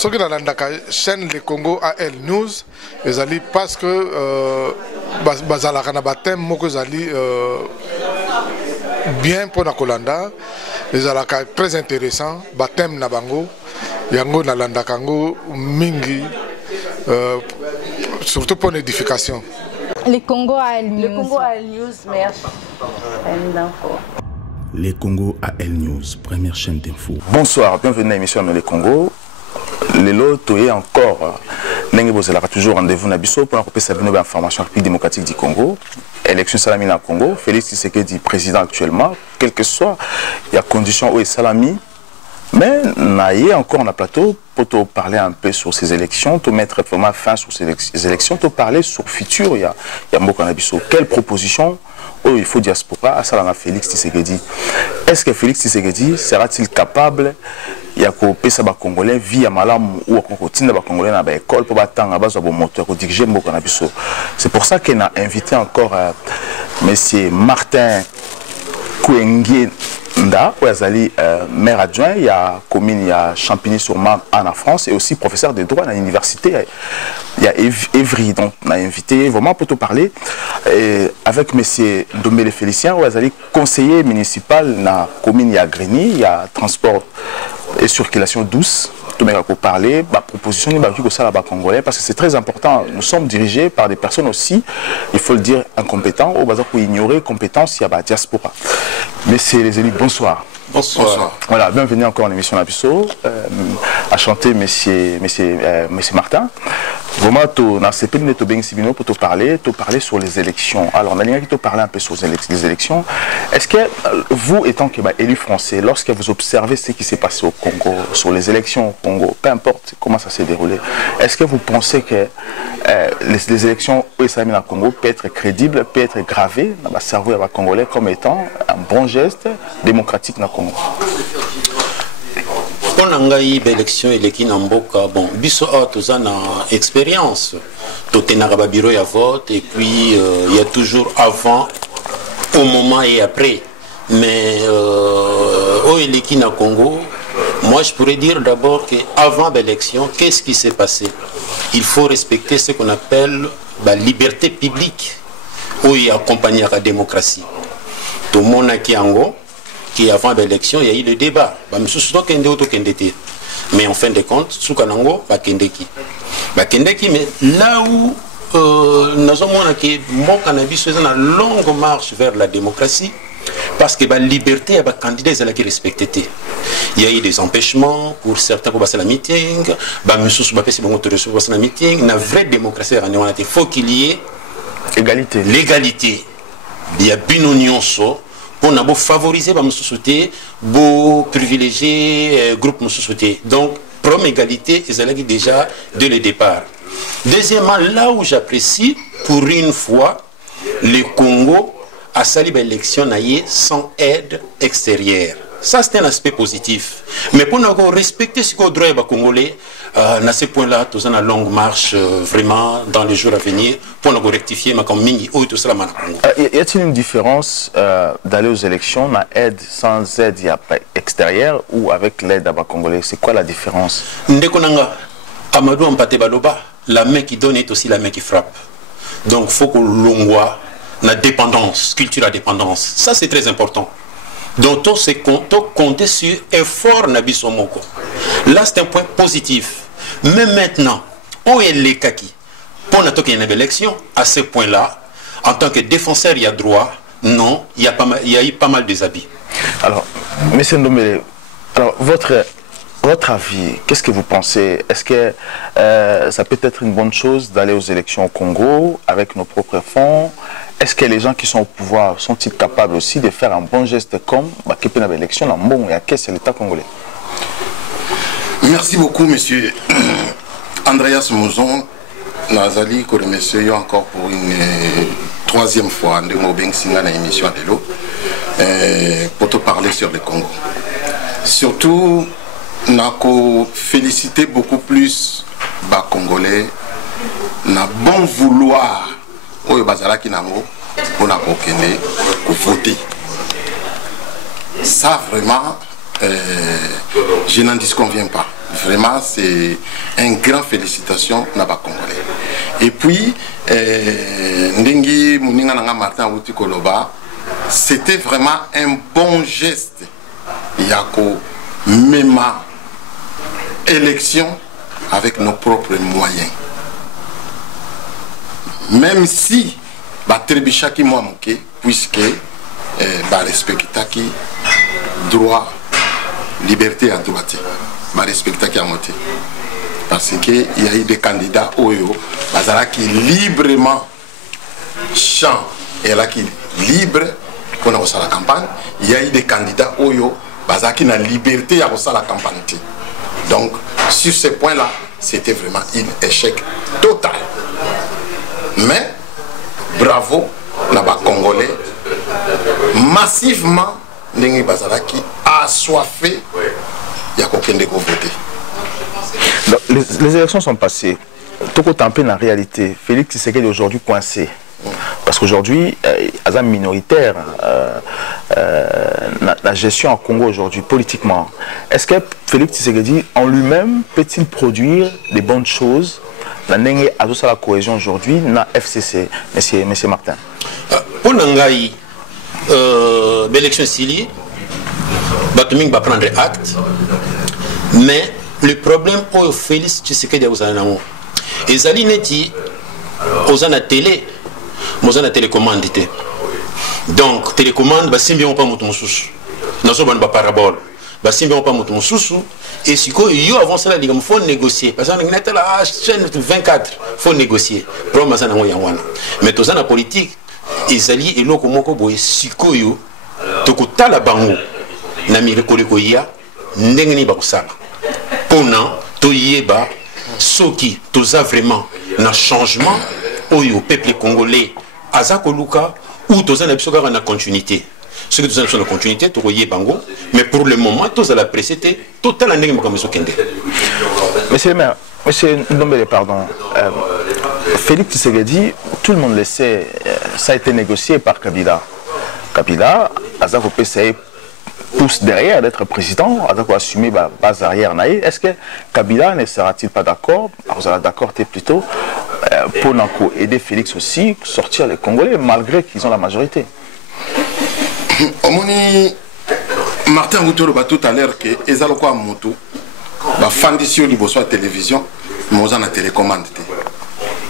Ce qui est dans la chaîne Le Congo AL News, parce que bazala kana batem moko zali bien pour la Kolanda, les alaka très intéressant, batem na bango, yango na landa kango mingi, surtout pour l'édification. Le Congo AL News. Le Congo AL News, merci. Les Congo AL News, première chaîne d'info. Bonsoir, bienvenue à l'émission de Les Congo. Le lot est encore. Il y a toujours rendez-vous na biso pour couper sa nouvelle information République démocratique du Congo. Élection Salami na Congo. Félix Tshisekedi président actuellement. Quel que soit, il y a conditions où est Salami. Mais il y a encore un plateau pour te parler un peu sur ces élections, te mettre vraiment fin sur ces élections, te parler sur le futur. Il y a beaucoup na biso. Quelle proposition il faut diaspora à Salama Félix Tshisekedi. Est-ce que Félix Tshisekedi sera-t-il capable de faire des Congolais via malam ou des Congolais dans l'école pour diriger beaucoup na biso? C'est pour ça qu'on a invité encore M. Martin Kouengue Nda, maire adjoint, il y a commune, il y a Champigny-sur-Marne en France et aussi professeur de droit à l'université. Il y a Evry, donc on a invité vraiment pour te parler avec M. Ndombele Félicien, conseiller municipal dans la commune, il y a Grigny, il y a transport et circulation douce. Pour parler, la proposition de Congolais, parce que c'est très important. Nous sommes dirigés par des personnes aussi, il faut le dire, incompétents, au besoin pour ignorer compétence, il y a la diaspora. Messieurs les élus, bonsoir. Bonsoir. Voilà, bienvenue encore en émission Nabiso, à chanter Monsieur Martin. Vraiment, on a CP de Tobeng Sibino pour te parler sur les élections. Alors, on a qui te parler un peu sur les élections. Est-ce que vous, étant élu français, lorsque vous observez ce qui s'est passé au Congo, sur les élections au Congo, peu importe comment ça s'est déroulé, est-ce que vous pensez que les élections au Congo peuvent être crédibles, peuvent être gravées dans le cerveau des Congolais comme étant un bon geste démocratique dans le Congo? On a eu l'élection et l'équipe Namboka. Bon, biso a tous une expérience. Tout est dans le bureau à vote et puis il y a toujours avant, au moment et après. Mais au l'équipe na Congo, moi je pourrais dire d'abord qu'avant l'élection, qu'est-ce qui s'est passé? Il faut respecter ce qu'on appelle la liberté publique, où il accompagne la démocratie. Tout le monde qui est qui avant l'élection, il y a eu le débat. Mais en fin de compte, Soukanango, mais là où nous avons une longue marche vers la démocratie, parce que la liberté, les candidats qui respectent. Il y a eu des empêchements pour certains pour passer la meeting, la vraie démocratie, il faut qu'il y ait l'égalité. Il y a une union pour favoriser la société, pour privilégier le groupe de société. Donc, première égalité, ils déjà dès le départ. Deuxièmement, là où j'apprécie, pour une fois, le Congo a sali l'élection sans aide extérieure. Ça, c'est un aspect positif. Mais pour nous respecter ce qu'on doit Congolais, à ce point-là, nous avons une longue marche vraiment dans les jours à venir pour nous rectifier. Y a-t-il une différence d'aller aux élections, dans aide sans aide extérieure ou avec l'aide à Congolais? C'est quoi la différence? Amadou Ampate Baloba, la main qui donne est aussi la main qui frappe. Donc il faut que l'on voit la dépendance, culture à dépendance. Ça, c'est très important. Donc, on se compter sur effort Nabisomoko. Là, c'est un point positif. Mais maintenant, où est les kaki? Pour une élection, à ce point-là, en tant que défenseur, il y a droit. Non, il y a eu pas mal de habits. Alors, M. Ndombele, alors, votre avis, qu'est-ce que vous pensez? Est-ce que ça peut être une bonne chose d'aller aux élections au Congo avec nos propres fonds? Est-ce que les gens qui sont au pouvoir sont-ils capables aussi de faire un bon geste comme l'élection dans bon et à quel c'est l'État congolais? Merci beaucoup, monsieur Andreas Mouzon. Nazali, que remercie encore pour une troisième fois de Mobeng Singa dans l'émission de l'eau pour te parler sur le Congo. Surtout, nous féliciter beaucoup plus les Congolais, na bon vouloir. Oyo bazalaki nango pona kokende ko voter. Ça vraiment je n'en disconviens pas. Vraiment, c'est une grande félicitation Naba Congolais. Et puis, Ndingi Mouninga Nanga Martin Wouti Koloba, c'était vraiment un bon geste. Yako Mema élection avec nos propres moyens. Même si Batrebichaki Mouamouke, puisque respectaki droit, liberté à droite, respectaki à moitié. Parce qu'il y a eu des candidats Oyo, qui librement chant et là qui libre pour la campagne. Il y a eu des candidats Oyo, qui ont la liberté à la campagne. Donc, sur ce point-là, c'était vraiment un échec total. Mais, bravo, Naba Congolais, massivement, Ndenge Bazalaki a assoiffé Yakokendeko voter. Les élections sont passées. Toko Tampé, en réalité, Félix Tshisekedi est aujourd'hui coincé. Parce qu'aujourd'hui, il y a minoritaire la gestion en Congo aujourd'hui, politiquement. Est-ce que Félix Tshisekedi en lui-même peut-il produire des bonnes choses dans la cohésion aujourd'hui dans la FCC, monsieur Martin? Pour Nangaï, l'élection Sili, Batuming va prendre acte, mais le problème pour Félix Tshisekedi a et Zali Neti, aux la télé, aux la télécommande. Donc, télécommande, si bien pas mon sous. Nous sommes en parabole. Si bien pas mon sous. Et si vous avancez là, il faut négocier. Parce que nous sommes à la chaîne 24, il faut négocier. Mais tous en politique, ils allient et l'eau comme Koboy, si vous avez la bango, Namiri Kolikoya, Nengeni Bakosala. Pendant, Toyeba, Soki, tous vraiment un changement au peuple congolais, Azakoluka, ou tous en a continuité. Ce que tous en continuité, Toye Bango, mais pour le moment, tous à la précédé, total année comme Kende. Monsieur le maire, monsieur Ndombele, pardon, Félix Tshisekedi, tout le monde le sait, ça a été négocié par Kabila. Kabila, Azako PCA pousse derrière d'être président, Azako assumer la base arrière. Est-ce que Kabila ne sera-t-il pas d'accord, d'accord plutôt, pour aider Félix aussi à sortir les Congolais, malgré qu'ils ont la majorité? Omoni Martin Goutoro tout à l'heure que Ezaloko Amoto va fandisio liboso à télévision, mais on a télécommande.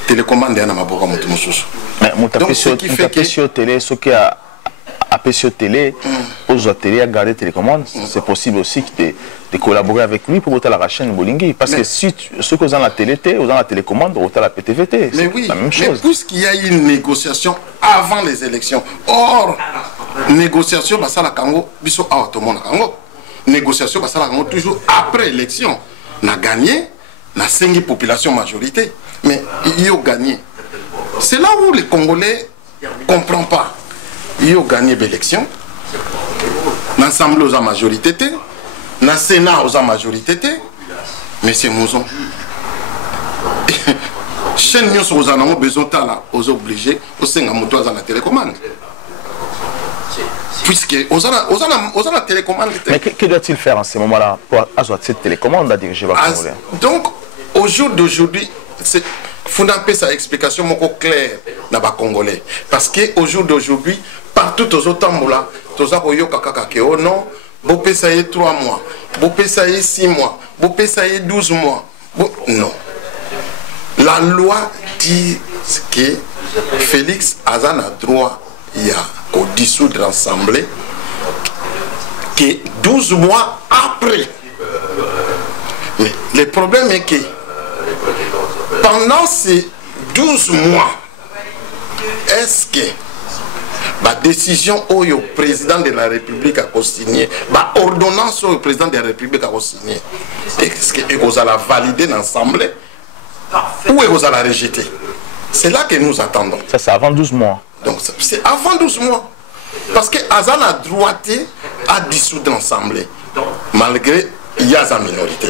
Télécommande est à Maboka Moto Mosusu. Mais mon tapé sur télé, ce qui a appelé sur télé, aux télé à garder télécommande, c'est possible aussi de collaborer avec lui pour voter la chaîne Bolingi. Parce que si ceux qui ont la télé, ils ont la télécommande, ils ont la PTVT. Mais oui, la même chose. Mais puisqu'il y a eu une négociation avant les élections, or, négociation, ça la Congo, biso a automone Congo. Négociation, ça la Congo toujours après élection. On a gagné, on a 5 population majorité, mais ils ont gagné. C'est là où les Congolais ne comprennent pas. Ils ont gagné l'élection. L'Assemblée aux majorité, le Sénat aux majorité, mais c'est Mouzon. Chaîne nous aux années besoin aux obligés aux 5 motos à la télécommande. Puisque aux la télécommande. Mais que doit-il faire en ce moment-là pour avoir cette télécommande à diriger la Congolais? Donc, au jour d'aujourd'hui, il faut donner sa explication claire dans les Congolais. Parce qu'au jour d'aujourd'hui, partout aux autres là, tous oh non, vous payez 3 mois, vous payez 6 mois, vous payez 12 mois. Non. La loi dit que Félix Azan a droit au dissoudre l'Assemblée que 12 mois après. Mais le problème est que pendant ces 12 mois, est-ce que la décision au président de la République a signé, la ordonnance au président de la République a signé, est-ce que vous allez valider l'Assemblée ou vous allez la rejeter? C'est là que nous attendons. Ça, c'est avant 12 mois. Donc, c'est avant 12 mois. Parce que Azan a droité à dissoudre l'Assemblée, malgré il y a sa minorité.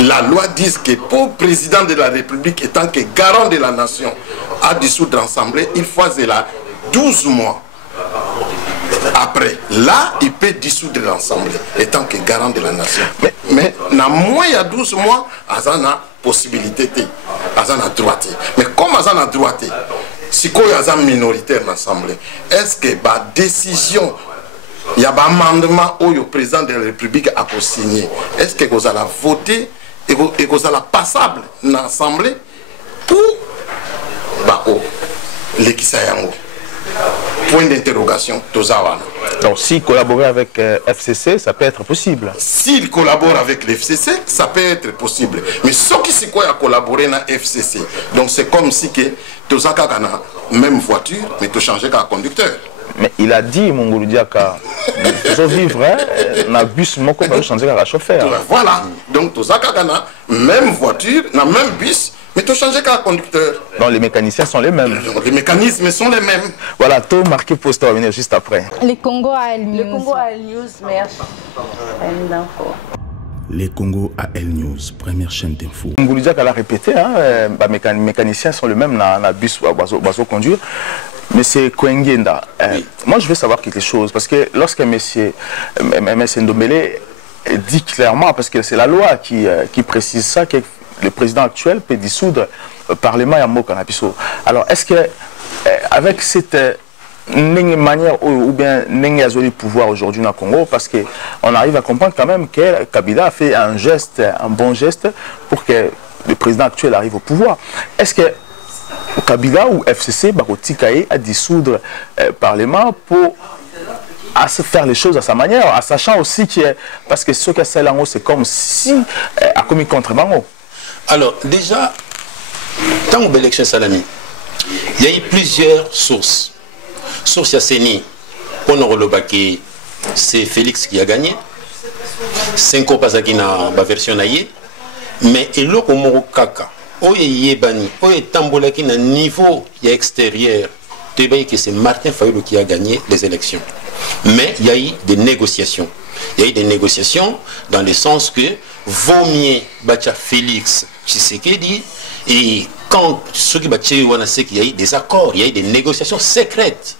La loi dit que pour le président de la République, étant que garant de la nation, à dissoudre l'Assemblée, il faut 12 mois Après, là, il peut dissoudre l'Assemblée, étant que garant de la nation. Mais dans moins il y a 12 mois, Azan a possibilité, Azan a droité. Mais comme Azan a droité, si il y a minoritaire dans l'Assemblée, est-ce que la décision, il y a un amendement où le président de la République a signé, est-ce que vous allez voter et vous allez passable dans l'Assemblée ou l'équisayango? Point d'interrogation, Tozawana. Donc, s'il collabore avec FCC, ça peut être possible. S'il collabore avec l'FCC, ça peut être possible. Mais ceux qui sont collaboré avec FCC, donc c'est comme si que Tozaka a la même voiture, mais tu changes qu'un conducteur. Mais il a dit, mon Gouloudiaka, tu vivre dans le bus, moi, je changer qu'un chauffeur. Voilà. Donc, Tozaka a la même voiture, dans le même bus, mais tu changes qu'un conducteur. Donc, les mécaniciens sont les mêmes. Les mécanismes sont les mêmes. Voilà, tout marqué poste va venir juste après. Les Congo à El News. Le Congo à El News, merci. Les Congo à El News, première chaîne d'info. Ngouloudiaka l'a répété, hein, les mécaniciens sont les mêmes dans le bus bazo conduire. Mais c'est Kouengenda. Moi, je veux savoir quelque chose, parce que lorsque M. Ndombele dit clairement, parce que c'est la loi qui précise ça, que le président actuel peut dissoudre le Parlement et Amoka Napiso. Alors, est-ce que, avec cette manière ou bien le pouvoir aujourd'hui au Congo, parce qu'on arrive à comprendre quand même que Kabila a fait un bon geste pour que le président actuel arrive au pouvoir. Est-ce que Kabila ou FCC a dissoudre le Parlement pour se faire les choses à sa manière, en sachant aussi que, parce que ce que c'est comme si a commis contre Bango. Alors, déjà, tant que l'élection Salami, il y a eu plusieurs sources. Source Yasseni, pour nous relobaki, c'est Félix qui a gagné. 5 ans passés dans la version naïe. Mais il y a un kaka. Il y a un niveau extérieur. Tu vois que c'est Martin Fayulu qui a gagné les élections. Mais il y a eu des négociations. Il y a eu des négociations dans le sens que vaut mieux battre Félix Tshisekedi, et quand ceux qui battent il y a eu des accords, il y a eu des négociations secrètes.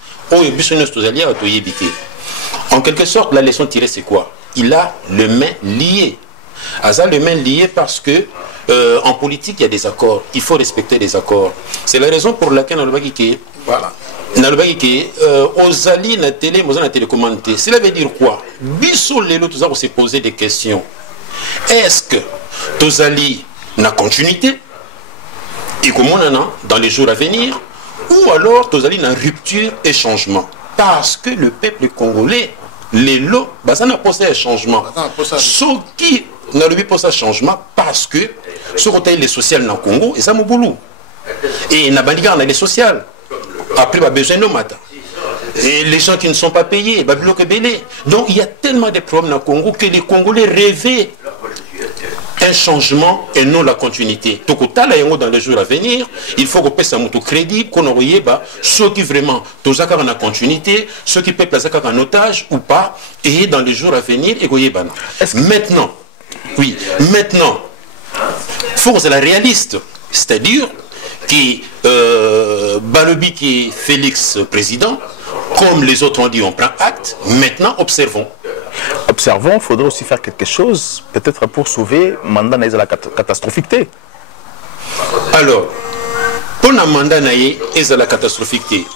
En quelque sorte, la leçon tirée, c'est quoi? Il a les mains liées. Asa les mains liées parce que en politique, il y a des accords. Il faut respecter les accords. C'est la raison pour laquelle on a dit voilà. Aux alliés na télé, aux télécommandités. Cela veut dire quoi? Bissot Lelo, tout ça, on s'est posé des questions. Est-ce que tous alliés na continuité et comment on a dans les jours à venir, ou alors tous alliés na rupture et changement? Parce que le peuple congolais, les lots, ça n'a pas un changement. Ce qui n'a pas un changement parce que ce côté les social dans le Congo, et ça m'a boulot. Et n'a pas les social. Après, il y a besoin de matin. Et les gens qui ne sont pas payés, il y a bloqué belé. Donc il y a tellement de problèmes dans le Congo que les Congolais rêvaient un changement et non la continuité. Donc dans les jours à venir, il faut qu'on passe un crédit, qu'on aurait ceux qui vraiment, tous ceux qui ont la continuité, ceux qui peuvent placer en otage ou pas, et dans les jours à venir, maintenant, oui, maintenant, il faut que c'est la réaliste, c'est-à-dire que Balobi qui est Félix président, comme les autres ont dit, on prend acte, maintenant observons. Observons, il faudrait aussi faire quelque chose, peut-être pour sauver le mandat de la catastrophique. Alors, pour le mandat de la catastrophique,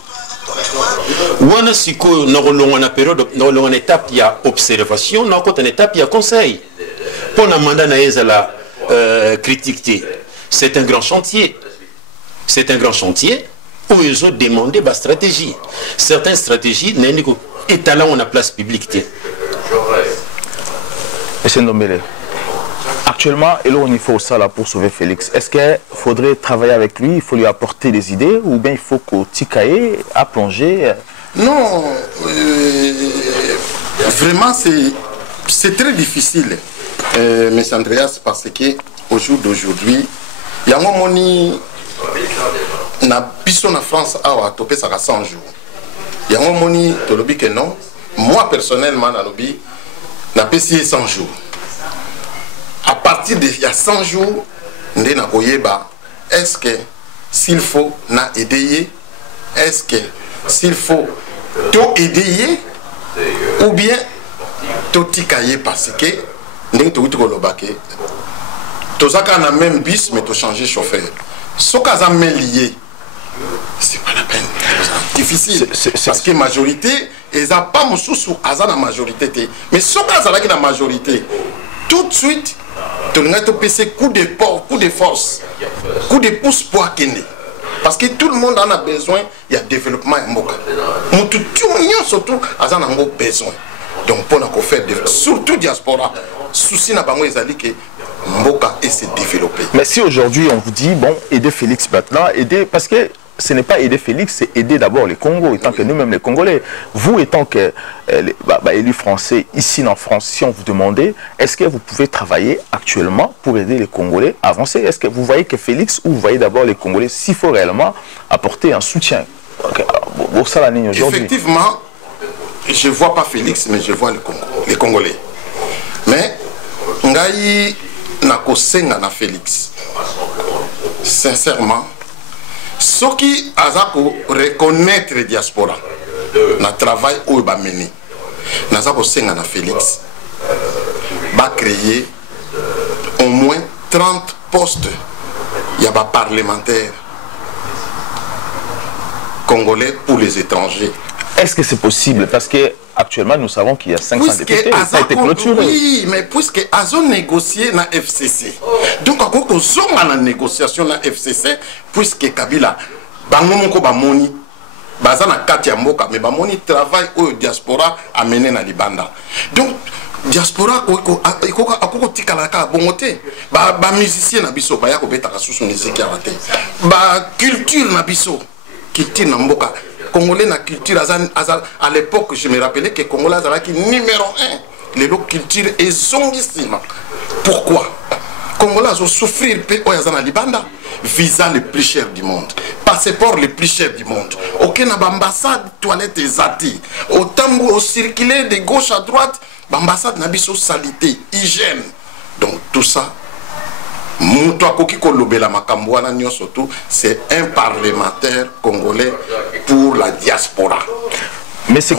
on a une période, une étape, il y a observation, on a une étape, il y a conseil. Pour le mandat de la critique, c'est un grand chantier. C'est un grand chantier où ils ont demandé la stratégie. Certaines stratégies, et là, on a place publique. Monsieur Ndombele, actuellement, il faut ça là pour sauver Félix. Est-ce qu'il faudrait travailler avec lui, il faut lui apporter des idées, ou bien il faut qu'au Tikaé à plonger? Non, vraiment c'est très difficile, M. Andreas, parce qu'au jour d'aujourd'hui, il y a un moment na biso na France a topé ça à 100 jours. Il y a un moment tolobi que non. Moi personnellement na lobi na payé 100 jours. À partir de il y a 100 jours, ndé na koyeba est-ce que s'il faut na aider, est-ce que s'il faut to aider ou bien totikaye parce que ndenge tokuti kolobake tozaka na même bis mais to changer chauffeur soka za main lié c'est pas la peine difficile parce que majorité eza pas mususu aza na majorité te mais soka azalaki na majorité tout de suite tolinga to pese coup de force coup de pouce pour akende parce que tout le monde en a besoin il y a développement en mboka mutu surtout aza na ngo besoin donc pour na ko faire surtout diaspora souci na bango ezali que mboka et se développer. Mais si aujourd'hui on vous dit bon aider Félix maintenant aider parce que ce n'est pas aider Félix, c'est aider d'abord les Congos, étant que nous-mêmes les Congolais. Vous étant que élus français ici en France, si on vous demandait, est-ce que vous pouvez travailler actuellement pour aider les Congolais à avancer? Est-ce que vous voyez que Félix ou vous voyez d'abord les Congolais s'il faut réellement apporter un soutien? Effectivement, je ne vois pas Félix, mais je vois les Congolais. Mais, ngai nakosenga na Félix. Sincèrement, ce qui a reconnaître la diaspora, na travail où va mener, na na Félix, va créer au moins 30 postes. Il y a des parlementaires congolais pour les étrangers. Est-ce que c'est possible? Parce que actuellement nous savons qu'il y a 500 députés. Ça a été clôturé. Oui, mais puisque Azo négocié na FCC. Donc à quoi qu'on la négociation na FCC, puisque Kabila, bango ba moni, bazana katia mboka, mais ba moni travail au diaspora amené na libanda. Donc diaspora akoko tikala ka bongote, ba musicien na biso ba ya ko beta ka susu musique ya wate. Ba culture na biso, culture na mboka. Congolais na culture à l'époque je me rappelais que Congolais qui numéro 1 les culture est zongissime. Pourquoi? Congolais ont souffrir na libanda visa le plus cher du monde, passeport le plus cher du monde, aucun ambassade toilette ezati autant au circuler de gauche à droite ambassade na biso salité hygiène. Donc tout ça c'est un parlementaire congolais pour la diaspora. Mais c'est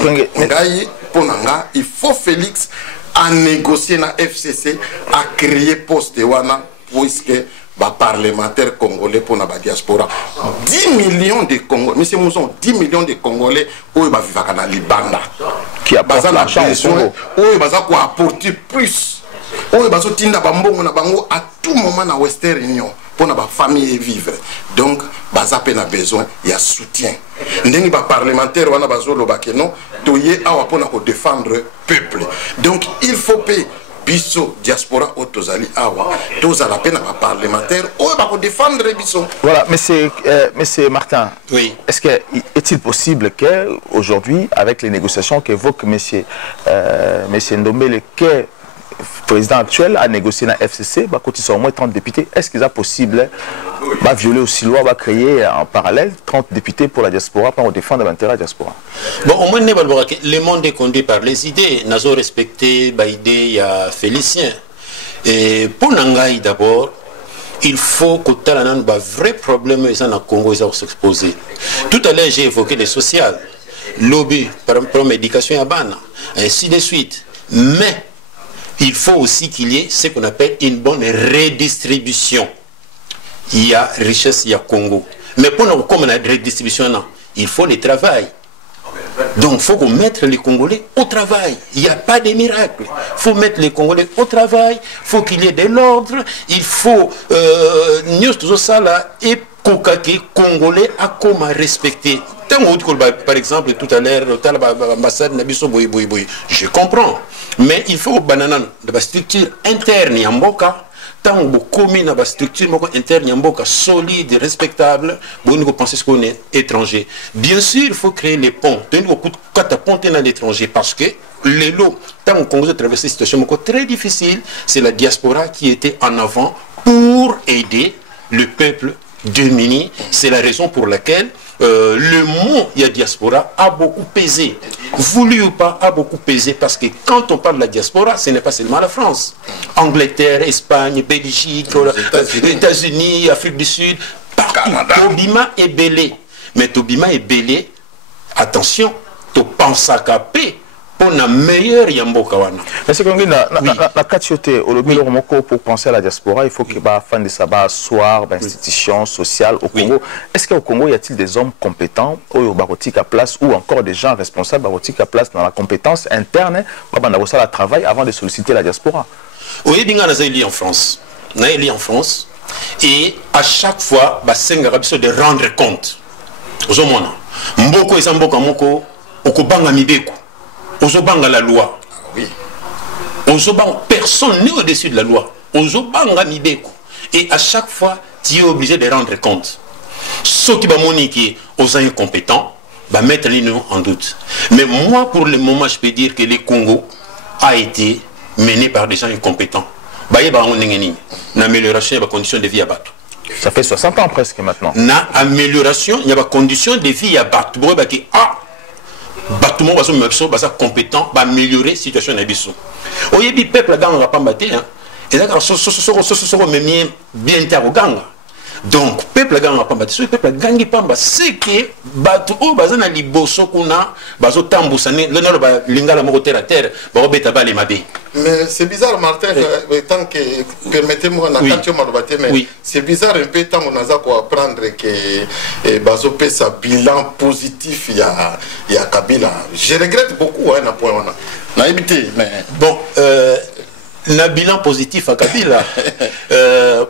il faut Félix à négocier na FCC à créer poste wana puisque ba parlementaire congolais pour la diaspora 10 millions de Congolais, monsieur Mouzon, 10 millions de Congolais où ba vivaka na libanda qui apporte l'argent où ba za ko apporter plus. On va sortir à tout moment dans Western Union pour la famille et vivre. Donc, baza a besoin, il y a soutien. N'engi ba parlementaire wana bazolo bakeno toye awa pona ko défendre peuple. Donc, il faut payer biso diaspora otozali awa toza la peine à parlementaire ou ba ko défendre biso. Voilà, monsieur Martin. Oui. Est-il possible que aujourd'hui avec les négociations qu'évoque monsieur Ndombele que président actuel a négocié dans la FCC, quand ils sont au moins 30 députés, est-ce qu'il est possible de violer aussi la loi, de créer en parallèle 30 députés pour la diaspora, pour défendre l'intérêt de la diaspora? Bon, au moins, le monde est conduit par les idées. Nous avons respecté l'idée à Félicien. Et pour Nangaï d'abord, il faut que tu aies un vrai problème dans le Congo s'exposer. Tout à l'heure, j'ai évoqué les sociales, lobby, par exemple, médication à Bana, ainsi de suite. Mais il faut aussi qu'il y ait ce qu'on appelle une bonne redistribution. Il y a richesse, il y a Congo. Mais pour nous, comme on a une redistribution, non, il faut le travail. Donc, il faut mettre les Congolais au travail. Il n'y a pas de miracle. Il faut mettre les Congolais au travail. Il faut qu'il y ait de l'ordre. Il faut tout ça là et les Congolais à comment respecter. Par exemple, tout à l'heure, l'ambassade je comprends. Mais il faut que la structure interne en Mboka, tant que commis dans la structure interne en Mboka solide, respectable, vous pensez qu'on est étranger. Bien sûr, il faut créer les ponts. Quand tu ponté dans l'étranger, parce que les lots, tant qu'on Congo traverse une situation très difficile, c'est la diaspora qui était en avant pour aider le peuple démuni. C'est la raison pour laquelle le mot il y a diaspora a beaucoup pesé, voulu ou pas, a beaucoup pesé, parce que quand on parle de la diaspora, ce n'est pas seulement la France, Angleterre, Espagne, Belgique, États-Unis, Afrique du Sud, partout. Tobima est belé, mais Tobima est belé, attention, tu penses à capé pour la meilleure Yamboka wana. Mais c'est comme la catioté au lobby pour penser à la diaspora, il faut qu'il y ait fin de sabbat, soir, institutions sociales au Congo. Est-ce qu'au Congo, y a-t-il des hommes compétents au barotique à place ou encore des gens responsables barotique à place dans la compétence interne, la travail avant de solliciter la diaspora? Oui, bien on a élu en France. On a élu en France et à chaque fois, c'est de rendre compte. Aux hommes, Mboko et Samboka Moko, Okobanga Mibeko. Ozobanga la loi. Oui. Ozobanga, personne n'est au-dessus de la loi. Ozobanga Mibeko. Et à chaque fois, tu es obligé de rendre compte. Ceux qui vont moniquer aux incompétents, va mettre les noms en doute. Mais moi, pour le moment, je peux dire que le Congo a été mené par des gens incompétents. L'amélioration des conditions de vie à Batou. Ça fait 60 ans presque maintenant. L'amélioration, il y a des conditions de vie à Batou. Batoumo basa compétent va améliorer la situation de l'Abisso. Au yébi peuple là on va pas battre hein. Et là so même bien interrogant. Donc peuple là on va pas battre. Ce peuple gangi pamba c'est que batu o bazana liboso kuna bazo tambusane le nord ba lingala moko terre à terre ba obeta ba les mabé. Mais c'est bizarre, Martin, tant que, permettez-moi, mais c'est bizarre un peu tant qu'on a apprendre que Bazo fait sa bilan positif il y a Kabila. Je regrette beaucoup, hein, bon, le bilan positif à Kabila,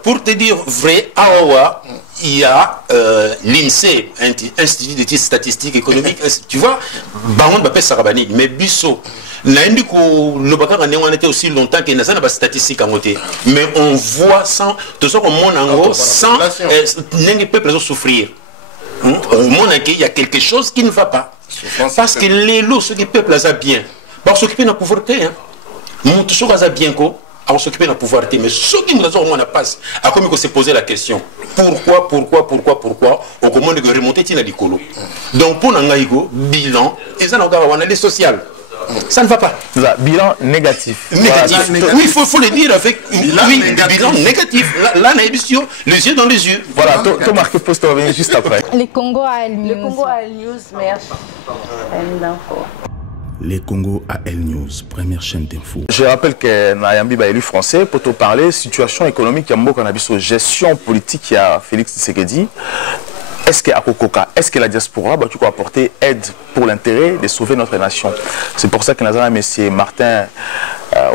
pour te dire vrai, à Owa, il y a l'INSEE, Institut d'études statistiques économiques, tu vois, Baron Bapé Sarabani, mais Bissot. On était aussi longtemps qu'il n'y a pas de statistiques à côté. Mais on voit sans, tout ça, sans les peuples souffrir. Au monde, il y a quelque chose qui ne va pas. Parce que les lots, ceux qui peuples ont bien, on s'occuper de la pauvreté. Tout ça a bien, on s'occuper de la pauvreté. Mais ceux qui nous ont passe, à comme il se poser la question pourquoi au comment de remonter à l'écolo. Donc pour nous, bilan, et ça, on a les social. Ça ne va pas. Bilan négatif. Négatif. Voilà. Oui, il faut le dire avec bilan négatif. Là, on a les yeux dans les yeux. Voilà, tu marques poste juste après. Les Congo à El News. Le Congo à El News, merci. Les Congo à El News, première chaîne d'info. Je rappelle que Nayambi est élu français pour te parler situation économique, gestion politique, il y a Félix Tshisekedi. Est-ce qu'à Kokoka, est-ce que la diaspora va apporter aide pour l'intérêt de sauver notre nation? C'est pour ça que nous avons M. Martin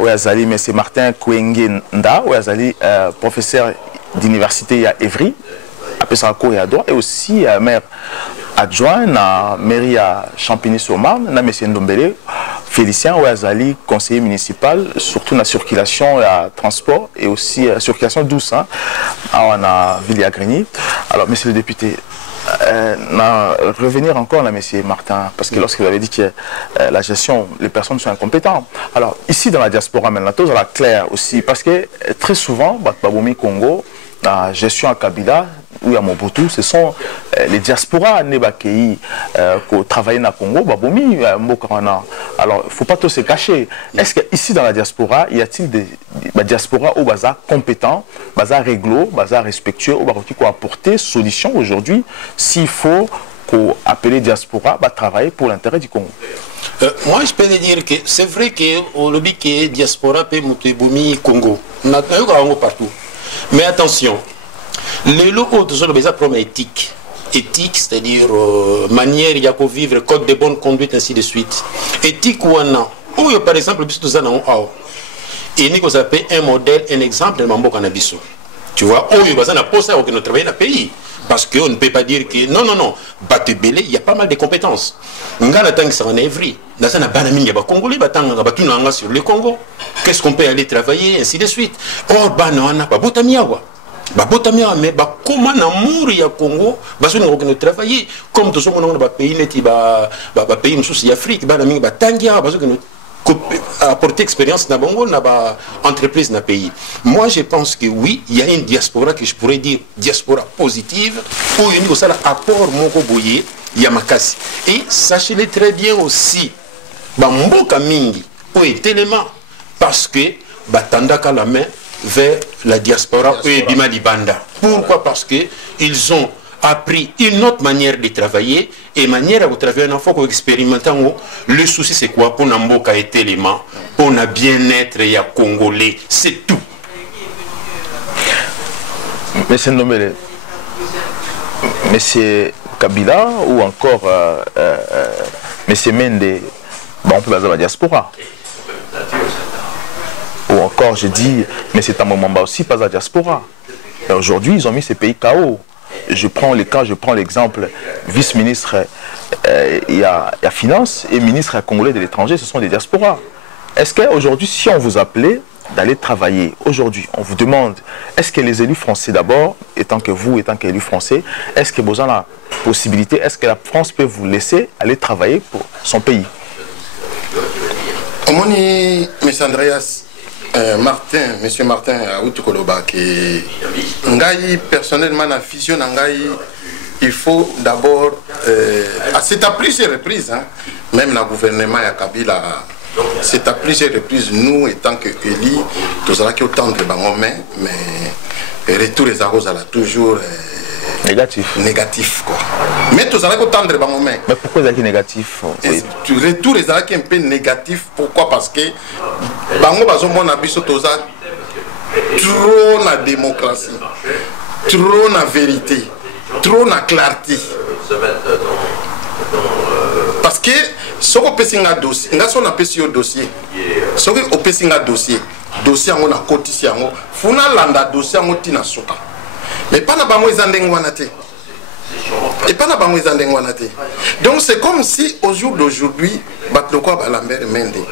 Ouazali, M. Martin Kouengenda, Ouazali, professeur d'université à Évry, à Pessako et à Doua, et aussi maire adjoint à la mairie à Champigny-sur-Marne, na M. Ndombele, Félicien Ouazali, conseiller municipal, surtout dans la circulation, la transport et aussi la circulation douce, hein, à la ville à Grigny. Alors, monsieur le député, revenir encore à M. Martin, parce que lorsqu'il avait dit que la gestion, les personnes sont incompétentes. Alors, ici dans la diaspora, maintenant, tout la clair aussi, parce que très souvent, Baboumi Congo, la gestion à Kabila, ou à Mobutu, ce sont les diasporas qui travaillent dans le Congo, Baboumi, Mbokarana. Alors, il ne faut pas tout se cacher. Est-ce qu'ici dans la diaspora, y a-t-il des diasporas où bazar compétents, bazar réglo, bazar respectueux, où qui peut apporter solution aujourd'hui s'il faut appeler diaspora travailler pour l'intérêt du Congo? Moi, je peux dire que c'est vrai que le lobby qui est diaspora peut monter Boumi Congo. On a partout. Mais attention, les locaux de zone ont problème éthique. Éthique, c'est-à-dire manière il y a qu'à vivre, code de bonne conduite, ainsi de suite. Éthique ou un ou par exemple, il nous appelle un modèle, un exemple de Mambo Canabiso. Tu vois, il y a pour ça que nous travaillons dans le pays. Parce qu'on ne peut pas dire que non, il y a pas mal de compétences. En Évry, sur le Congo, qu'est-ce qu'on peut aller travailler, ainsi de suite. Or, mais comment l'amour il y a Congo, nous travailler comme tout ce monde dans pays pays nous Afrique, apporter expérience dans l'entreprise dans le pays. Moi, je pense que oui, il y a une diaspora que je pourrais dire diaspora positive, où il y a un apport Moko Boye, Yamakasi. Et sachez-le très bien aussi, Mboka Mingi, où est tellement, parce que Tandaka la main vers la diaspora, et Bima Libanda. Pourquoi? Parce qu'ils ont appris une autre manière de travailler et manière à travailler il faut qu'on expérimente. Le souci c'est quoi pour Namboka et élément pour le bien-être et à Congolais, c'est tout. Monsieur Ndomele, Monsieur Kabila ou encore Monsieur Mende, bon, on peut baser la diaspora. Ou encore, je dis, mais c'est un moment aussi, pas la diaspora. Aujourd'hui, ils ont mis ces pays KO. Je prends les cas, je prends l'exemple, vice-ministre, il y a finance et ministre congolais de l'étranger, ce sont des diasporas. Est-ce qu'aujourd'hui, si on vous appelait d'aller travailler, aujourd'hui, on vous demande, est-ce que les élus français d'abord, étant que vous, étant qu'élus français, est-ce que vous avez la possibilité, est-ce que la France peut vous laisser aller travailler pour son pays? Omoni, M. Andreas, Monsieur Martin, personnellement, la fusion, il faut d'abord, c'est à plusieurs reprises, hein, même le gouvernement à Kabila, c'est à plusieurs reprises, nous, étant que élus, tout ça qui autant de main, mais retour les arroses à la toujours négatif quoi. Mais tout ça qui autant de main. Mais pourquoi c'est négatif? Retour les arroses qui un peu négatif, pourquoi? Parce que bango bazomon abiso toza trop na démocratie, trop na vérité, trop na clarté. Parce que ce qu'on peut signer un dossier, on a payé un dossier. Ce qu'on peut signer un dossier, on a cotisé, on a landa dossier, on a soka. Mais pas na bango izandengwanate. Et pas na bango izandengwanate. Donc c'est comme si au jour d'aujourd'hui, Batloko Balambert Mende,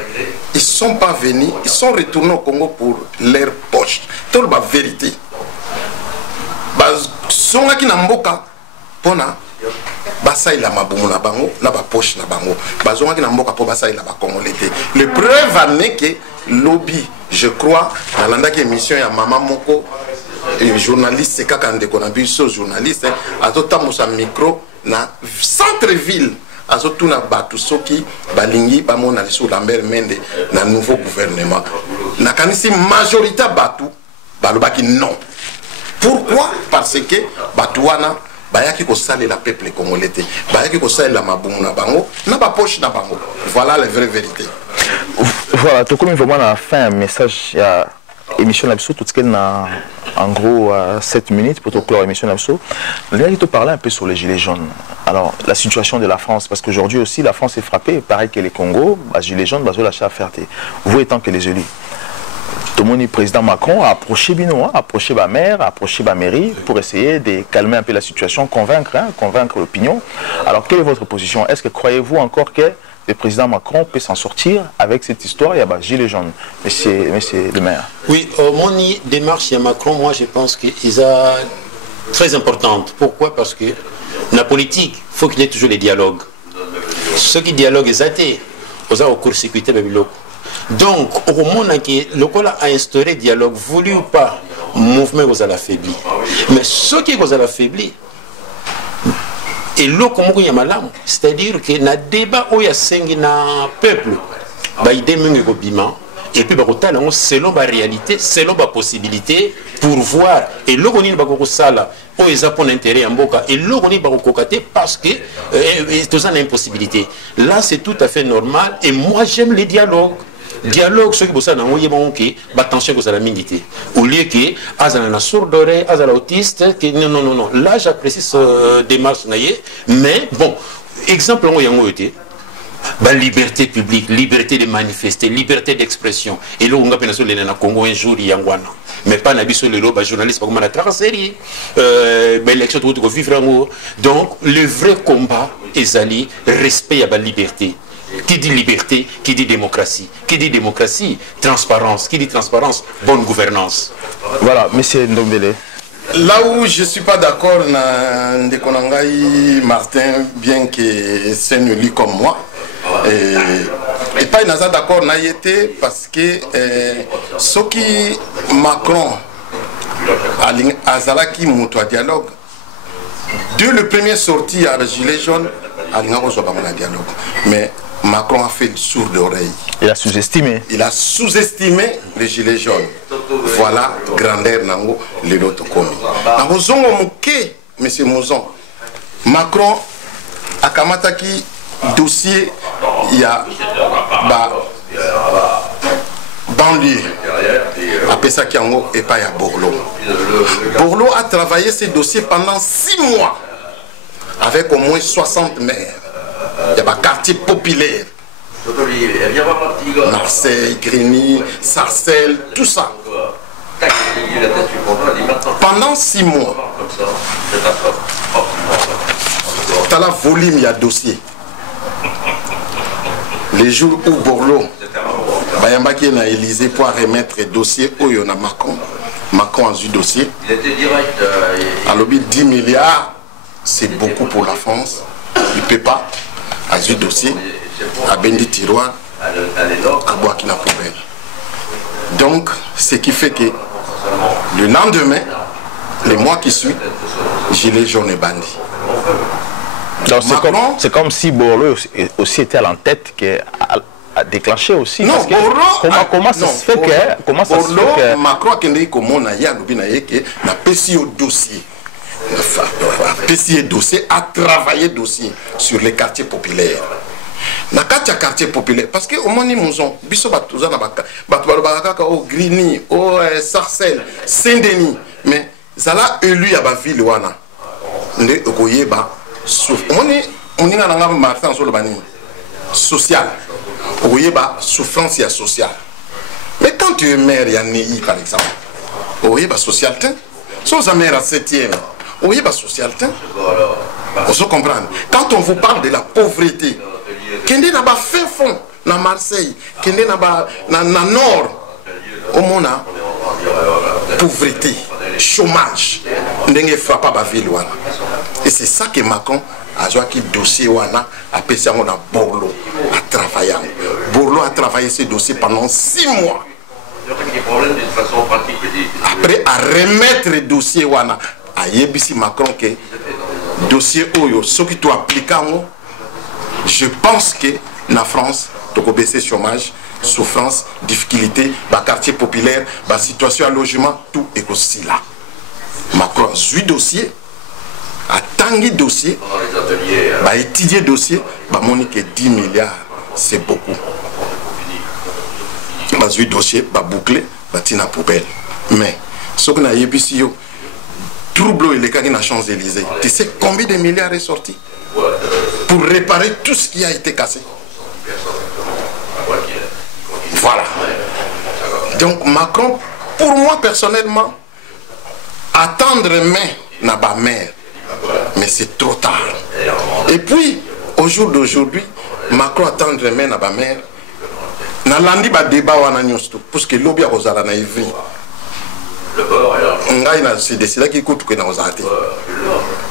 ils sont pas venus, ils sont retournés au Congo pour leur poche. Tout la vérité. Bas songa ki na mboka pona basa ila mabumu na bango na ba poche na bango bazonga ki na mboka po basa ila ba congolais. Le preuve amené que lobby, je crois dans l'andaki émission ya Mama Moko journaliste c'est kaka ndeko na biso journaliste azota musa micro na centre-ville azotuna batu soki balingi bamona sur Lambert Mende na nouveau gouvernement na kanisi majorité batu balobaki non. Pourquoi? Parce que batuana bayaki ko sale la peuple congolais, bayaki ko sale la mabumu na bango na ba poche na bango. Voilà la vraie vérité. Voilà, tout comme vraiment la fin message à émission l'absolu tout ce qu'elle a en gros 7 minutes pour clore l'émission l'absolu. Là, il te parlait un peu sur les gilets jaunes. Alors la situation de la France, parce qu'aujourd'hui aussi la France est frappée, pareil que les Congo, les gilets jaunes, ils ont lâché à faire. Vous étant que les élus. Tout le président Macron a approché Bino, a approché ma mère, a approché ma mairie pour essayer de calmer un peu la situation, convaincre l'opinion. Alors quelle est votre position? Est-ce que croyez-vous encore que le président Macron peut s'en sortir avec cette histoire? Il y a gilet jaune, monsieur le maire. Oui, mon démarche à Macron, moi je pense qu'il est très importante. Pourquoi? Parce que dans la politique, il faut qu'il y ait toujours les dialogues. Ceux qui dialoguent, ils athées, aux au cours sécurité de l'eau. Donc, au moment où le a instauré le dialogue, voulu ou pas, le mouvement vous a affaibli. Mais ce qui vous a affaibli, et l'eau comme il y a malam, c'est-à-dire que dans le débat où il y a 5 peuple, il y a des bima et puis selon la réalité, selon la possibilité, pour voir, et l'eau qu'on a sala, où ils ont intérêt en boca, et l'eau qu'on a parce que tout ça a une impossibilité. Là, c'est tout à fait normal, et moi j'aime les dialogues. Dialogue, ce qui vous savez, attention que ça la milité. Au lieu que, azana sourd d'oreille, azana autiste, non. Là, j'apprécie ce démarche, mais bon, exemple, on y a été. Liberté publique, liberté de manifester, liberté d'expression. Et là, on a pensé que le Congo un jour, il y a un mais pas n'habitué le lobe journaliste, pas comme la traversée, l'élection de vivre. Donc, le vrai combat est ali respect à la liberté. Qui dit liberté, qui dit démocratie. Qui dit démocratie, transparence. Qui dit transparence, bonne gouvernance. Voilà, monsieur Ndombele. Là où je ne suis pas d'accord avec Ndekonangai Martin, bien que c'est lui comme moi, et pas d'accord parce que ce qui Macron a Zalaki Moutoua dialogue, dès le premier sorti à la gilet jaune, a dialogue. Mais Macron a fait le sourd d'oreille. Il a sous-estimé. Il a sous-estimé les gilets jaunes. Voilà, grandeur nango, les autres commis. Nango zongo mouké, monsieur Mouzon, Macron a kamataki dossier il y a banlieue après ça qui en et pas à Borloo. Borloo a travaillé ces dossiers pendant 6 mois avec au moins 60 maires. Il y a un quartier populaire. Marseille, Grigny, Sarcelles, tout ça. Pendant 6 mois. T'as la volume, il y a dossier. Les jours où Borloo Bayambaki est à l'Élysée pour remettre un dossier où il y a Macron. Macron a eu dossier. Alors 10 milliards, c'est beaucoup pour la France. Il ne peut pas. A eu dossier. À Bendi Tiroir. À Boakina Poubelle. Donc, ce qui fait que le lendemain, les mois qui suivent, gilet jaune et bandit. C'est comme si Borloo aussi était à l'entête qui a déclenché aussi. Non, comment ça se fait que Macron a dit que na PCO dossier. PCO dossier a travaillé dossier sur les quartiers populaires. Na quartier populaire parce que au moins nous ont biso batuza na baka au Grigny, au Sarcelles, Saint-Denis, mais zala élu à ba ville wana. Nde okoyeba sauf on y a un Martin sur le bani social. Okoyeba souffrance ya sociale. Mais quand tu es maire ya Nei par exemple, okoyeba social tin. Sans un maire à 7e, okoyeba social tin. On se comprend. Quand on vous parle de la pauvreté, Kende n'a pas fait fond dans Marseille, Kende n'a pas na nord, au monde pauvreté, chômage, n'engue frappe pas ville wana. Et c'est ça que Macron a joué qui dossier wana a passé on a Borloo a travaillé. Borloo a travaillé ce dossier pendant 6 mois. Après à remettre le dossier wana a yebisi Macron que dossier oyo ce qui doit appliquer. Je pense que la France, tu peux baisser chômage, souffrance, difficulté, le quartier populaire, la situation à logement, tout est aussi là. Macron a eu dossier, a tangué dossier, a étudié dossier, a monique 10 milliards, c'est beaucoup. A eu dossier, a bouclé, a tiré la poubelle. Mais, ce qu'on a eu ici, trouble les cas qui n'a Champs-Élysées. Tu sais combien de milliards est sorti pour réparer tout ce qui a été cassé. Voilà. Donc Macron, pour moi personnellement, attendre mai n'a pas mère. Mais c'est trop tard. Et puis, au jour d'aujourd'hui, Macron attendre mai n'a pas mère. N'a lundi ba débat wana nyonso parce que lobby a kozala na ivri. C'est décidé qu'il coûte que dans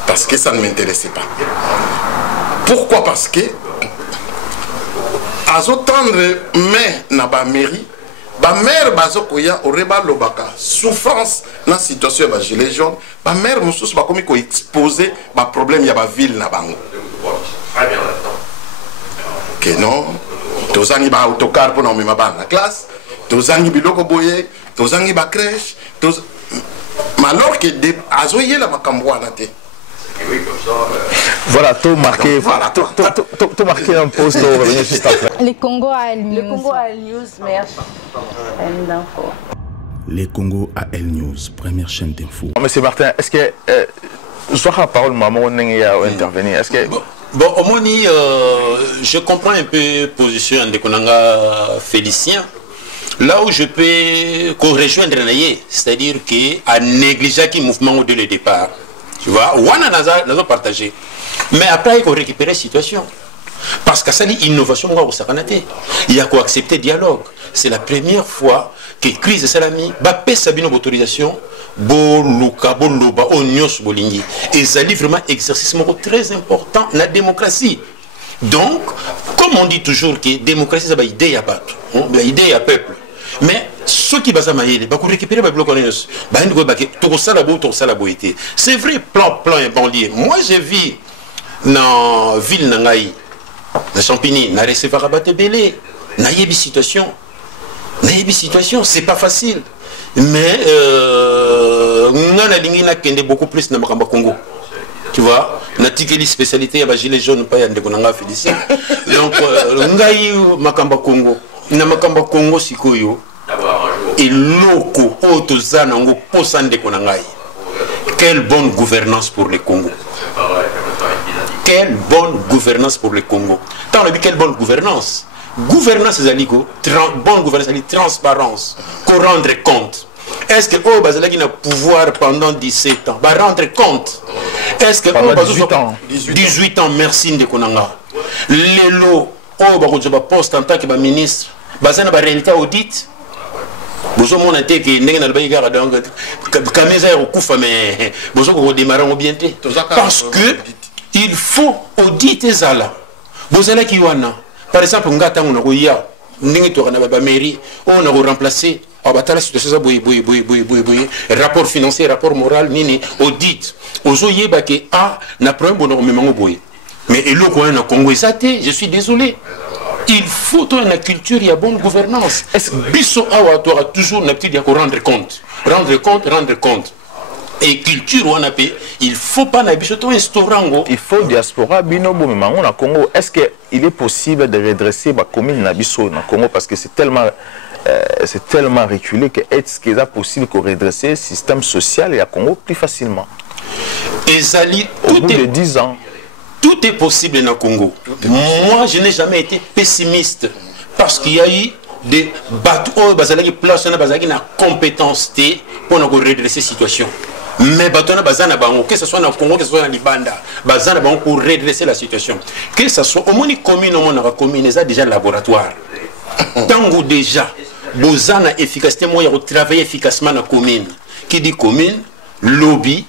parce que ça ne m'intéressait pas. Pourquoi? Parce que à attendre mais na ba mairie, ba maire bazokoya oreba lobaka souffrance dans situation ba gilet jaune, ba maire mususu ba komi ko exposer ba problème ya ba ville na bango. Que non, tozangi ba autocar pour nommer ma bande la classe, tozangi biloko boye, tozangi ba crèche, mais alors que azoye la makambo anate. Voilà, tout marqué, voilà, tout marqué un poste. Les Congo à El News. Le Congo à El News, merci. Les Congo à El News, première chaîne d'info. Monsieur Martin, est-ce que je dois la parole maman intervenir? Est-ce que bon, au moins, je comprends un peu la position de Konanga Félicien. Là où je peux rejoindre, c'est-à-dire qu'à négliger le mouvement dès le départ. Tu vois, on a partagé. Mais après, il faut récupérer la situation. Parce que ça, l'innovation, il y a quoi accepter le dialogue. C'est la première fois que la crise de Salami va payer une autorisation. Et ça livre vraiment un exercice très important dans la démocratie. Donc, comme on dit toujours que la démocratie, c'est une idée à battre, une idée à peuple. Mais ceux qui vont récupérer les blocs, c'est vrai, plan et banlieue. Moi, j'ai vu dans la ville de Champigny, dans la recevoir à Batebele, dans la situation. C'est pas facile. Mais on a beaucoup plus dans le Congo. Tu vois, natikeli spécialité ya ba gilet jaune pas ya ndeko nanga Félicien. Donc ngai makamba Congo. Na makamba Congo sikoyo. Et loko otozana ngo posa ndeko nangai. Quelle bonne gouvernance pour le Congo. Quelle bonne gouvernance pour le Congo. Tant on a dit quelle bonne gouvernance. Gouvernance zaliko, bonne gouvernance, transparence, qu'on rendre compte. Est-ce que oh bazalaki na pouvoir pendant 17 ans, va rendre compte. Est-ce que pendant oh 18 ans merci ndeko nanga. Lelo oh ba poste en tant que ministre, bazana ba réalité audit. Bozo mon été que ndenge na le baïga donc kameza ya kufa mais bozo ko démarrer au bien parce que il faut auditer ça. Bozala ki wana. Par exemple, ngata on a koya ndenge to na ba mairie, on a remplacé abatala situation ça boy rapport financier, rapport moral nini audit. Ozo yeba ke na problème bono memango boy. Mais eloko na Congo esaté, je suis désolé. Il faut une culture, il y a bonne gouvernance. Est-ce que biso awa tu auras toujours une petite rendre compte. Rendre compte. Et culture on a payé, il faut pas na biso to restaurant. Il faut diaspora bino bo memango na Congo. Est-ce que il est possible de redresser ba commune na biso na Congo parce que c'est tellement reculé que est-ce qu'il est possible de redresser le système social et à Congo plus facilement? Et Zali, au bout de 10 ans. Tout est possible dans le Congo. Moi, je n'ai jamais été pessimiste parce qu'il y a eu des bateaux qui placent na compétence pour redresser la situation. Mais bateaux que ce soit dans le Congo, que ce soit dans Libanda, pour redresser la situation. Que ce soit au moins les communes, on commune, ils ont déjà le laboratoire. Tant que déjà, bozana efficacité, moi, il travailler efficacement dans la commune. Qui dit commune, lobby.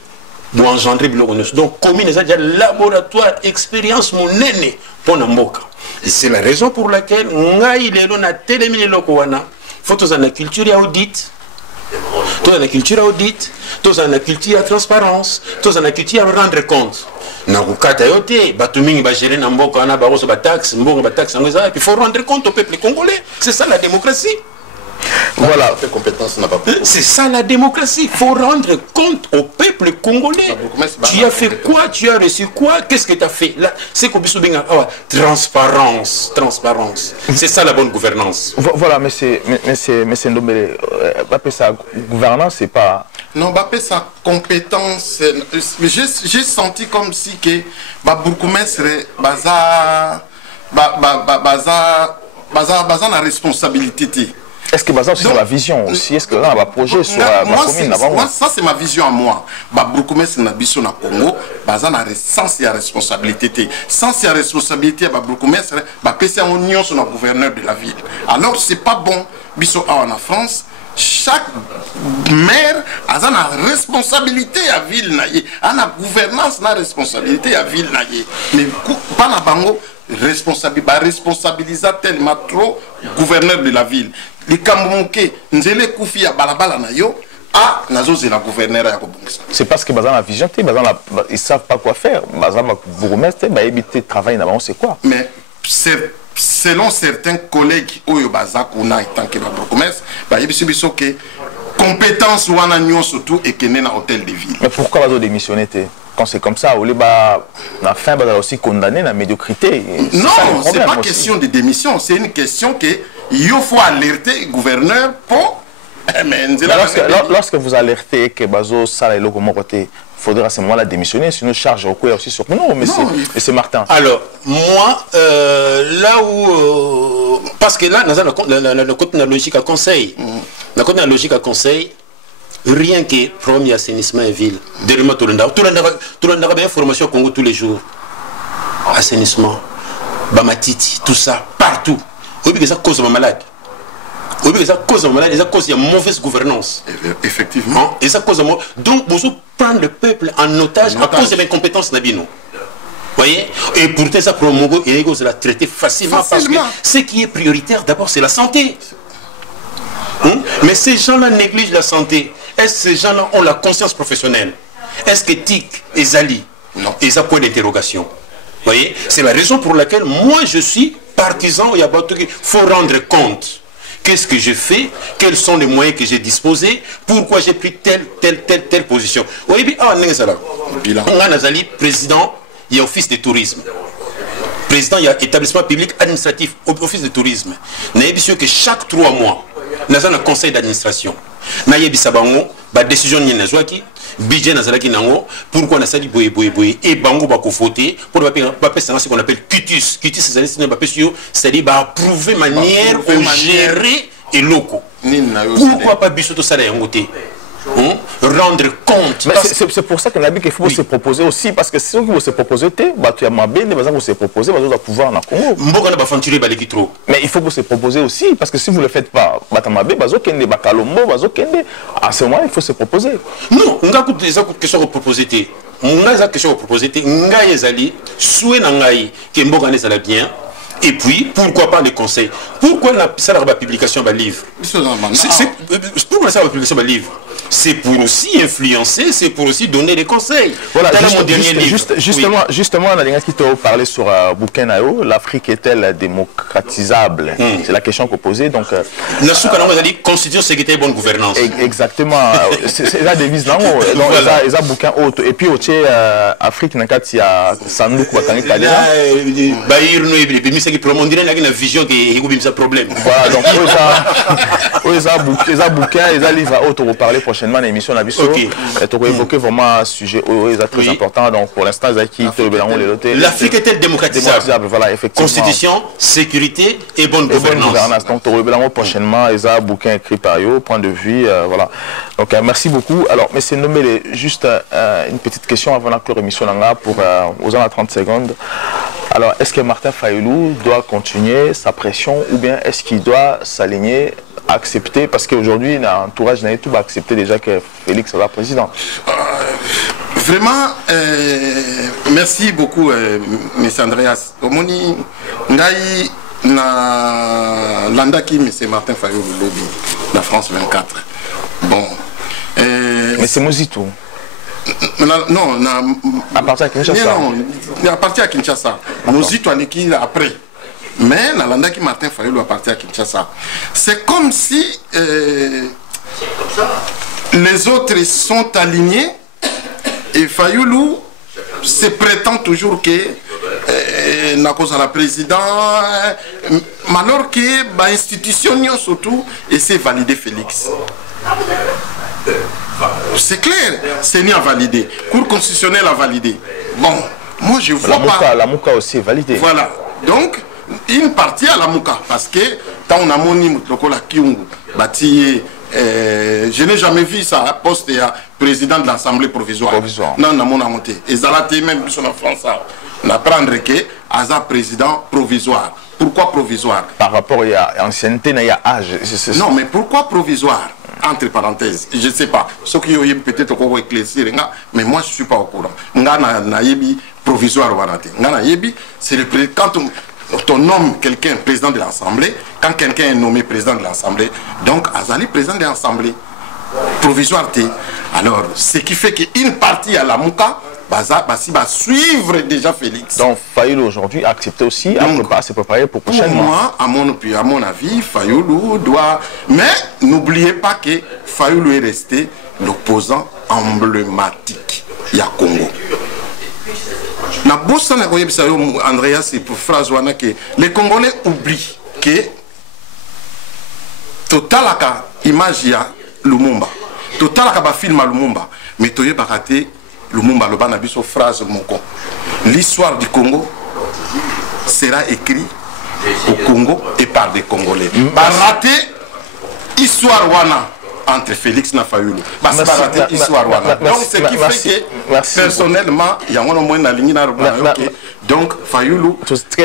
Pour engendrer donc commune déjà laboratoire expérience mon nene pour Namboka. C'est la raison pour laquelle ngai lelo na télémine loko wana faut tous en culture et audit. Tous en culture audit, tous en culture transparence, tous en culture rendre compte. Na kukata yote batumingi ba gérer Namboka wana ba roso ba taxe, mbongo ba taxe ngeza et puis faut rendre compte au peuple congolais. C'est ça la démocratie. Voilà. C'est ça la démocratie. Il faut rendre compte au peuple congolais. Tu as fait quoi? Tu as reçu quoi? Qu'est-ce que tu as fait? C'est comme transparence. Transparence. C'est ça la bonne gouvernance. Voilà, mais c'est Ndombele. Ça gouvernance, c'est pas. Non, sa compétence. J'ai senti comme si que Bourgmestre baza la responsabilité. Est-ce que basé sur la vision aussi? Est-ce que là, on va projet sur la commune? Moi, ça c'est ma vision à moi. Bourgmestre na biso na Congo, basé na sens et responsabilité. Sens et responsabilité, Bourgmestre, PC en union sur le gouverneur de la ville. Alors c'est pas bon. Biso en France, chaque maire a une responsabilité à ville naïe, a une gouvernance na responsabilité à ville naïe. Mais pas na bango responsabiliser tellement trop gouverneur de la ville. Les Camerounais, nzele koufi ya balabala na yo, nazo la gouverneur ya kobongisa. C'est parce que bazan la vision, ils savent pas quoi faire. Bazan va bourgmestre, éviter travail na c'est quoi. Mais selon certains collègues oyo bazakuna tant que bourgmestre, biso que compétence wana nyon surtout et que na hôtel de ville. Mais pourquoi bazo démissionner quand c'est comme ça, la fin va aussi condamner la médiocrité. Non, c'est pas question de démission, c'est une question que il faut alerter le gouverneur pour. Lorsque vous alertez que Bazo Sala et Lokomo côté, il faudra à ce moment-là démissionner, sinon charge au aussi sur. Non, mais c'est Martin. Alors, moi, là où. Parce que là, le côté de la logique à conseil. Le côté de la logique à conseil. Rien que premier assainissement et ville. Derrière tout le monde a bien formation au Congo tous les jours. Assainissement, Bamatiti, tout ça, partout. Oui, mais ça cause de malade. Oui, mais ça cause de malade, ça cause de mauvaise gouvernance. Effectivement. Et ça cause de donc, vous prendre le peuple en otage à cause de l'incompétence d'Abino. Voyez? Et pourtant, ça promogo et ego, c'est la traiter facilement. Parce que ce qui est prioritaire, d'abord, c'est la santé. Mais ces gens-là négligent la santé. Est-ce que ces gens-là ont la conscience professionnelle? Est-ce que TIC et Zali? Non. Et ça point d'interrogation. Voyez? C'est la raison pour laquelle moi je suis partisan. Il faut rendre compte. Qu'est-ce que je fais? Quels sont les moyens que j'ai disposés? Pourquoi j'ai pris telle position? Oui, bien, bilan. On a Nazali, président, il y a office de tourisme. Président, il y a établissement public administratif, office de tourisme. Nous avons que chaque 3 mois, nous avons un conseil d'administration. Nous avons une décision de budget nazalaki nango pourquoi on a sali boye et bango ba ko voter pour ce qu'on appelle cutus c'est-à-dire approuver manière au gérer et locaux. Pourquoi pas bisoto ça yango te rendre compte. C'est pour ça qu'on a dit qu'il faut se proposer aussi, parce que si on veut se proposer, se proposer, pouvoir dans Congo. Mais il faut se proposer aussi, parce que si vous ne le faites pas, à ce moment il faut se proposer. Non, on a des questions à proposer. On a des questions à proposer. On a des alliés, souhait n'angaï, qui est bien. Et puis, pourquoi pas les conseils? Pourquoi la publication d'un livre? Pourquoi la publication d'un livre? C'est pour aussi influencer, c'est pour aussi donner des conseils. Voilà, justement, on a qui t'a parlé sur Boukenao, l'Afrique est-elle démocratisable? C'est la question qu'on posait. Donc, dit constitution, sécurité et bonne gouvernance. Exactement. C'est la devise là. Ils ont bouquin autre. Et puis, au Afrique, il y a Sanouk Bakani Kadena. On dirait qu'il y a une vision qui est un problème. Voilà, donc ils ont bouquin, ils ont livre autre pour parler prochainement dans l'émission Nabiso. Et tu as évoqué vraiment un sujet très important. Donc pour l'instant, l'Afrique est-elle démocratisable? Voilà, effectivement. Constitution, sécurité et bonne gouvernance. Donc tu as prochainement, ils ont un bouquin écrit par eux, point de vue. Voilà. Donc merci beaucoup. Alors, mais c'est nommé juste une petite question avant la émission pour aux ans à 30 secondes. Alors, est-ce que Martin Fayulu doit continuer sa pression ou bien est-ce qu'il doit s'aligner, accepter, parce qu'aujourd'hui, l'entourage n'a tout accepté déjà que Félix soit président? Vraiment, merci beaucoup, M. Andreas. Omoni, Ngaï, na Landaki, M. Martin Fayulu, lobby, la France 24. Bon. Mais c'est Mozito. Non, à partir de Kinshasa. Non, à partir de Kinshasa. Mozito a écrit après. Mais Nalandaki Martin Fayulu à partir de Kinshasa. C'est comme si les autres sont alignés et Fayulu se prétend toujours que n'a cause à la président, alors que l'institution surtout et c'est validé Félix. C'est clair, c'est ni à valider. Cour constitutionnelle a validé. Bon, moi je vois pas. La Mouka aussi est validée. Voilà. Donc, une partie à la Mouka. Parce que, tant on a mon la Kiungu, bâti, je n'ai jamais vu ça, poste à président de l'Assemblée provisoire. Non, on a mon monté. Et ça même sur la France, on apprendre que Aza président provisoire. Pourquoi provisoire? Par rapport à l'ancienneté, il y a âge. Non, mais pourquoi provisoire? Entre parenthèses, je ne sais pas. Ce qui est peut-être qu'on va éclaircir, mais moi je ne suis pas au courant. Provisoire, c'est le quand on nomme quelqu'un président de l'Assemblée, quand quelqu'un est nommé président de l'Assemblée, donc Azali président de l'Assemblée, provisoire. Alors, ce qui fait qu'une partie à la Mouka, va suivre déjà Félix. Donc Fayulu aujourd'hui a accepté aussi à se préparer pour prochainement. Moi, à mon avis, Fayulu doit... Mais n'oubliez pas que Fayulu est resté l'opposant emblématique. Il y a Congo. Na bossa na koyebi sa yo Andreas c'est pour phrase wana que les Congolais oublient que totalaka image ya Lumumba. Totalaka ba film à Lumumba, mais toye bakate Lumumba loba na biso phrase moko. L'histoire du Congo sera écrite au Congo et par des Congolais. Ba raté histoire wana entre Félix na Fayulu. Ba raté histoire wana. Donc ce qui fait que personnellement, il y a moins na ligne na donc Fayulu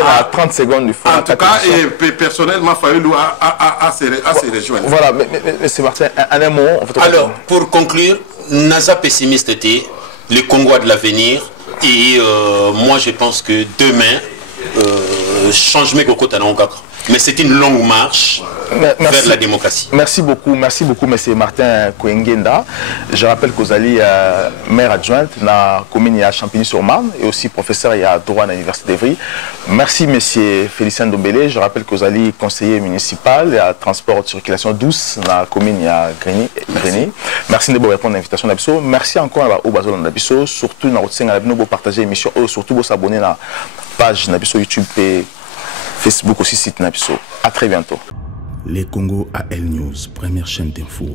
à 30 secondes du fond. En tout cas et personnellement Fayulu a se rejoindre. Voilà, mais c'est Martin un mot. Alors pour conclure, Naza pessimiste était le Congo a de l'avenir et moi je pense que demain changement Koko Tanangaka. Mais c'est une longue marche vers la démocratie. Merci beaucoup, M. Martin Kouengenda. Je rappelle que vous allez maire adjointe dans la commune à Champigny-sur-Marne et aussi professeur à droit à l'université d'Evry. Merci M. Félicien Dombélé. Je rappelle que vous allez conseiller municipal à transport de circulation douce dans la commune à Greny. Merci de répondre à l'invitation d'Abisso. Merci encore au Bazol d'Abisso, surtout dans votre partager l'émission, surtout vous abonner à la page d'Abisso YouTube et Facebook aussi site d'Abisso. À très bientôt. Les Congo AL News, première chaîne d'info.